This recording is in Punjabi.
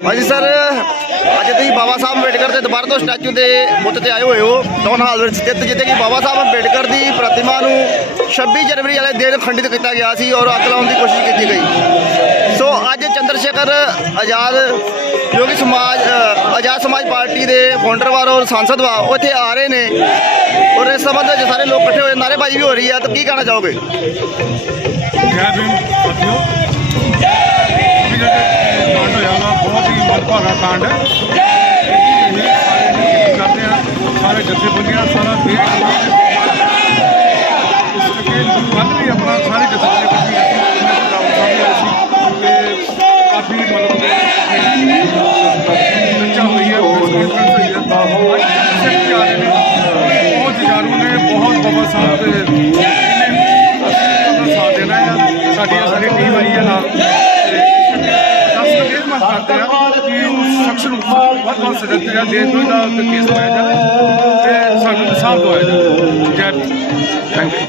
ਹਾਂਜੀ ਸਰ, ਅੱਜ ਤੁਸੀਂ ਬਾਬਾ ਸਾਹਿਬ ਅੰਬੇਡਕਰ ਦੇ ਦੁਬਾਰਾ ਤੋਂ ਸਟੈਚੂ ਦੇ ਬੁੱਤ ਤੇ ਆਏ ਹੋਏ ਹੋ। ਟਾਊਨ ਹਾਲ ਵਿੱਚ ਸਥਿਤ ਜਿੱਥੇ ਕਿ ਬਾਬਾ ਸਾਹਿਬ ਅੰਬੇਡਕਰ ਦੀ ਪ੍ਰਤਿਮਾ ਨੂੰ 26 ਜਨਵਰੀ ਵਾਲੇ ਦਿਨ ਖੰਡਿਤ ਕੀਤਾ ਗਿਆ ਸੀ ਔਰ ਅੱਗ ਲਾਉਣ ਦੀ ਕੋਸ਼ਿਸ਼ ਕੀਤੀ ਗਈ। ਸੋ ਅੱਜ ਚੰਦਰ ਸ਼ੇਖਰ ਆਜ਼ਾਦ ਜੋ ਕਿ ਸਮਾਜ ਆਜ਼ਾਦ ਸਮਾਜ ਪਾਰਟੀ ਦੇ ਫਾਊਂਡਰ ਵਾਰ ਔਰ ਸੰਸਦ ਵਾ, ਉਹ ਇੱਥੇ ਆ ਰਹੇ ਨੇ ਔਰ ਇਸ ਸੰਬੰਧ ਵਿੱਚ ਸਾਰੇ ਲੋਕ ਇਕੱਠੇ ਹੋਏ ਨਾਅਰੇਬਾਜ਼ੀ ਵੀ ਹੋ ਰਹੀ ਹੈ, ਤਾਂ ਕੀ ਕਹਿਣਾ ਚਾਹੋਗੇ? ਮਨਭਾਗਾ ਕਾਂਡ। ਕਰਦੇ ਆ ਸਾਰੇ ਜਥੇਬੰਦੀਆਂ ਸਾਰਾ ਦੇਸ਼ ਇਸ ਕਰਕੇ ਕੱਲ ਵੀ ਆਪਣਾ ਸਾਰੇ ਜਥੇਬੰਦੀਆਂ ਇਕੱਠੀਆਂ ਕੀਤੀਆਂ ਰਾਮ ਸਾਹਿਬ ਵੀ ਆਏ ਸੀ ਤੇ ਕਾਫੀ ਮਤਲਬ ਚਰਚਾ ਹੋਈ ਹੈ ਕਾਨਫਰੰਸ ਹੋਈ ਹੈ। ਬਹੁਤ ਜੁਝਾਰੂ ਨੇ ਬਹੁਤ ਬਾਬਾ ਸਾਹਿਬ ਦੇ ਅਸੀਂ ਸਾਥ ਦੇਣਾ ਹੈ। ਸਾਡੀ ਮੰਗ ਕਰਦੇ ਆ ਕਿ ਉਸ ਸ਼ਖਸ ਨੂੰ ਵੱਧ ਵੱਧ ਸਜ਼ਾ ਦਿੱਤੀ ਜਾਵੇ ਦੇਸ਼ ਨੂੰ ਦਾ ਕੇਸ ਪਾਇਆ ਜਾਵੇ ਤੇ ਸਾਨੂੰ ਇਨਸਾਫ ਦਵਾਇਆ ਜਾਵੇ ਜੈ ਥੈਂਕ ਯੂ